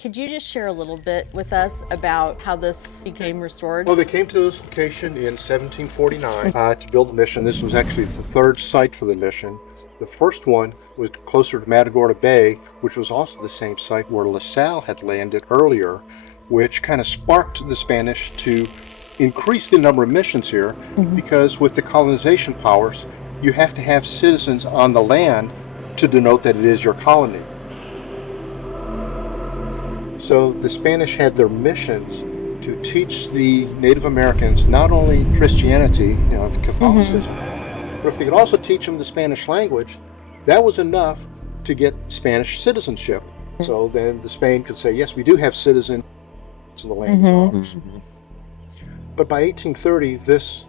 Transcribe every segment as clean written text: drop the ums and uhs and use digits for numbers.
Could you just share a little bit with us about how this became restored? Well, they came to this location in 1749 to build the mission. This was actually the third site for the mission. The first one was closer to Matagorda Bay, which was also the same site where LaSalle had landed earlier, which kind of sparked the Spanish to increase the number of missions here, because with the colonization powers, you have to have citizens on the land to denote that it is your colony. So the Spanish had their missions to teach the Native Americans not only Christianity, the Catholicism, but if they could also teach them the Spanish language, that was enough to get Spanish citizenship. So then the Spain could say, yes, we do have citizens, so the land is ours. But by 1830, this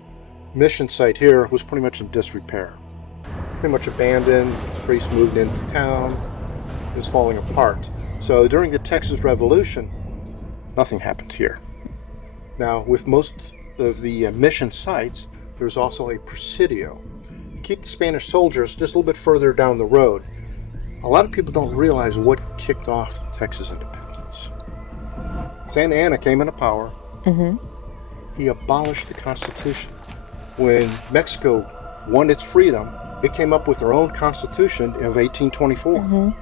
mission site here was pretty much in disrepair. Pretty much abandoned, the priests moved into town, it was falling apart. So during the Texas Revolution, nothing happened here. Now, with most of the mission sites, there's also a presidio. To keep the Spanish soldiers just a little bit further down the road. A lot of people don't realize what kicked off Texas independence. Santa Anna came into power. He abolished the Constitution. When Mexico won its freedom, it came up with their own Constitution of 1824.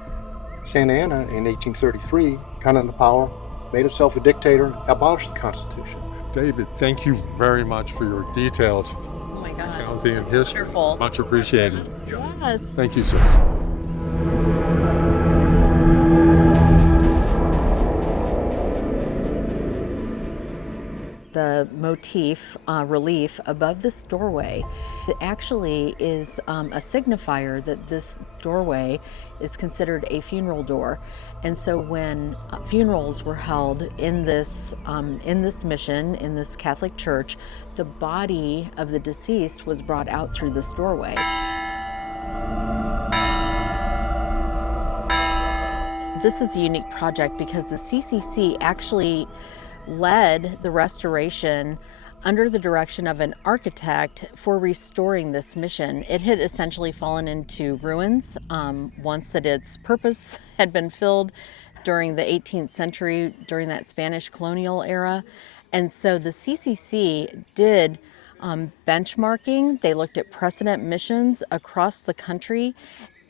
Santa Anna in 1833 got into power, made himself a dictator, abolished the Constitution. David, thank you very much for your detailed accounting of history. Wonderful. Much appreciated. Yes. Thank you, sir. The motif relief above this doorway, it actually is a signifier that this doorway is considered a funeral door. And so when funerals were held in this mission, in this Catholic church, the body of the deceased was brought out through this doorway. This is a unique project because the CCC actually led the restoration under the direction of an architect for restoring this mission. It had essentially fallen into ruins once that its purpose had been filled during the 18th century, during that Spanish colonial era. And so the CCC did benchmarking. They looked at precedent missions across the country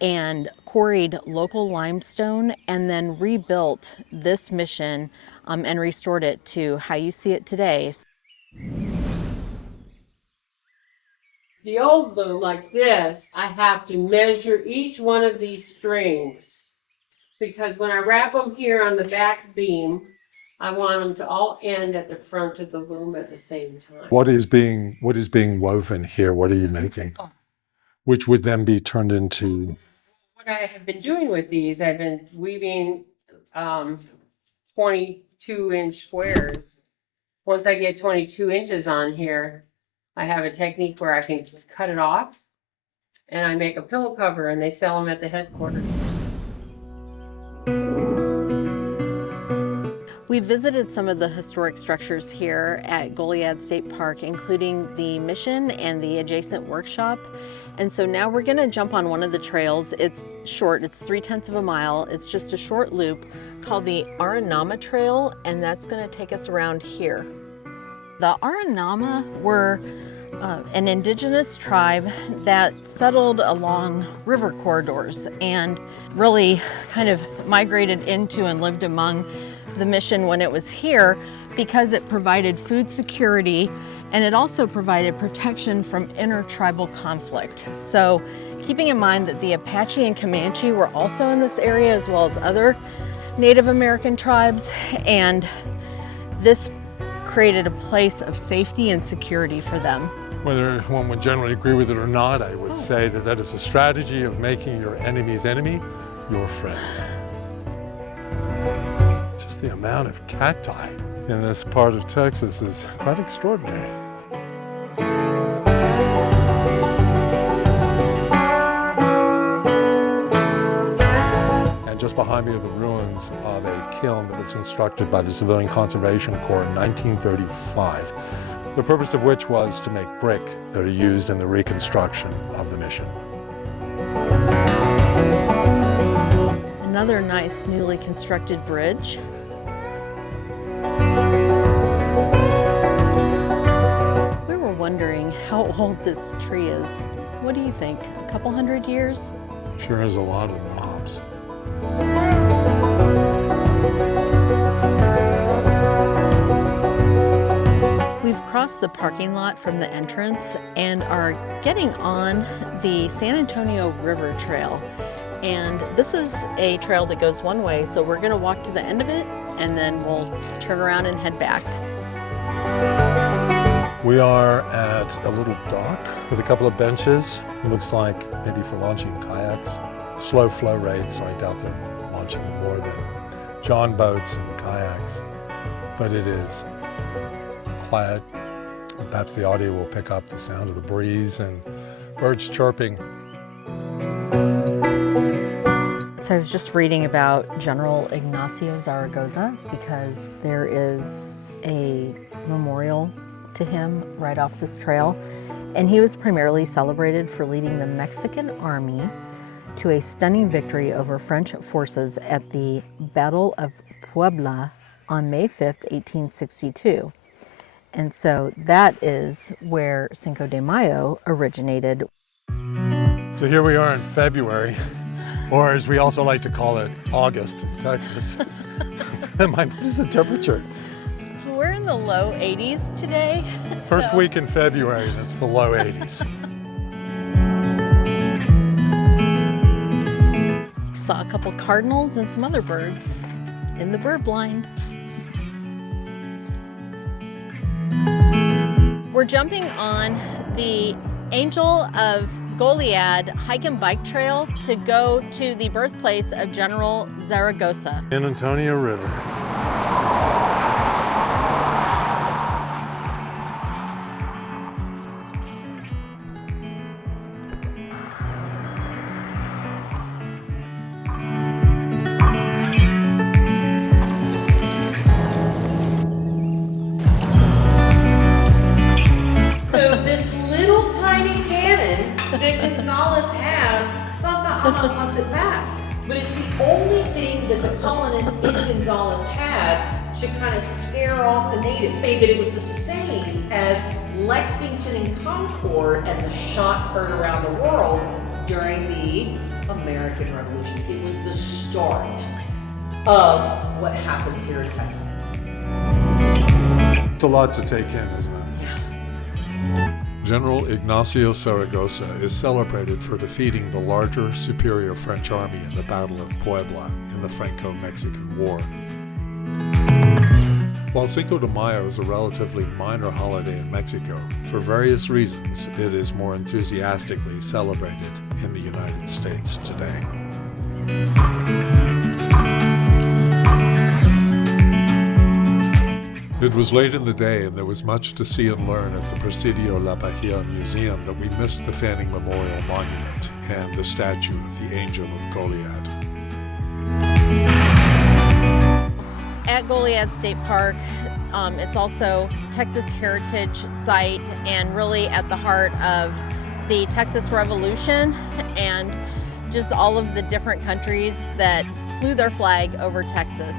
and quarried local limestone and then rebuilt this mission and restored it to how you see it today. The old loom like this, I have to measure each one of these strings because when I wrap them here on the back beam, I want them to all end at the front of the loom at the same time. What is being woven here? What are you making? Which would then be turned into? What I have been doing with these, I've been weaving 22-inch squares. Once I get 22 inches on here, I have a technique where I can just cut it off and I make a pillow cover and they sell them at the headquarters. We visited some of the historic structures here at Goliad State Park, including the mission and the adjacent workshop. And so now we're gonna jump on one of the trails. It's short, it's 0.3 of a mile. It's just a short loop called the Aranama Trail, and that's gonna take us around here. The Aranama were an indigenous tribe that settled along river corridors and really kind of migrated into and lived among the mission when it was here because it provided food security and it also provided protection from intertribal conflict. So keeping in mind that the Apache and Comanche were also in this area as well as other Native American tribes, and this created a place of safety and security for them. Whether one would generally agree with it or not, I would say that that is a strategy of making your enemy's enemy your friend. Just the amount of cacti in this part of Texas is quite extraordinary. And just behind me are the ruins of a kiln that was constructed by the Civilian Conservation Corps in 1935, the purpose of which was to make brick that are used in the reconstruction of the mission. Another nice newly constructed bridge. old this tree is. What do you think? A couple hundred years? Sure has a lot of knobs. We've crossed the parking lot from the entrance and are getting on the San Antonio River Trail. And this is a trail that goes one way, so we're gonna walk to the end of it and then we'll turn around and head back. We are at a little dock with a couple of benches. It looks like maybe for launching kayaks. Slow flow rate, so I doubt they're launching more than John boats and kayaks. But it is quiet. Perhaps the audio will pick up the sound of the breeze and birds chirping. So I was just reading about General Ignacio Zaragoza because there is a memorial to him right off this trail. And he was primarily celebrated for leading the Mexican army to a stunning victory over French forces at the Battle of Puebla on May 5th, 1862. And so that is where Cinco de Mayo originated. So here we are in February, or as we also like to call it, August in Texas. What is the temperature? We're in the low 80s today. First week in February, that's the low 80s. Saw a couple cardinals and some other birds in the bird blind. We're jumping on the Angel of Goliad hike and bike trail to go to the birthplace of General Zaragoza. San Antonio River. Wants it back, but it's the only thing that the colonists in Gonzales had to kind of scare off the natives. They that it was the same as Lexington and Concord and the shot heard around the world during the American Revolution. It was the start of what happens here in Texas. It's a lot to take in, isn't it? General Ignacio Zaragoza is celebrated for defeating the larger, superior French army in the Battle of Puebla in the Franco-Mexican War. While Cinco de Mayo is a relatively minor holiday in Mexico, for various reasons it is more enthusiastically celebrated in the United States today. It was late in the day and there was much to see and learn at the Presidio La Bahia Museum that we missed the Fanning Memorial Monument and the statue of the Angel of Goliad. At Goliad State Park, it's also Texas Heritage Site and really at the heart of the Texas Revolution and just all of the different countries that flew their flag over Texas.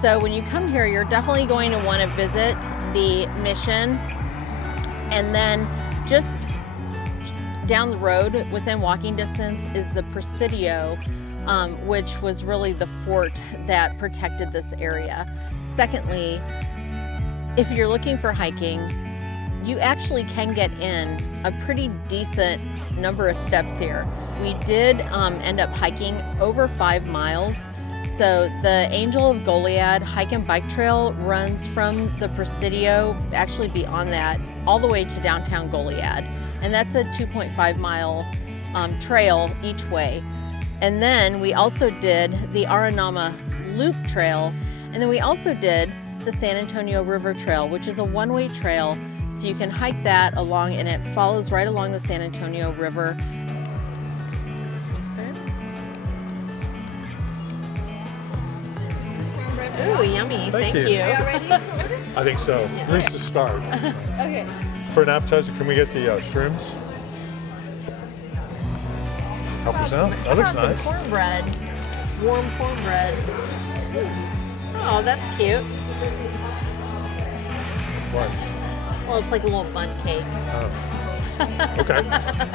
So when you come here, you're definitely going to want to visit the Mission, and then just down the road within walking distance is the Presidio, which was really the fort that protected this area. Secondly, if you're looking for hiking, you actually can get in a pretty decent number of steps here. We did end up hiking over 5 miles. So the Angel of Goliad hike and bike trail runs from the Presidio, actually beyond that, all the way to downtown Goliad. And that's a 2.5 mile trail each way. And then we also did the Aranama Loop Trail. And then we also did the San Antonio River Trail, which is a one-way trail. So you can hike that along and it follows right along the San Antonio River. Ooh, yummy. Thank you. Are you ready to order? I think so. At least to start. Okay. For an appetizer, can we get the shrooms? Help us out. That looks Some nice. cornbread. Warm cornbread. Oh, that's cute. What? Well, it's like a little bun cake. Oh. Okay.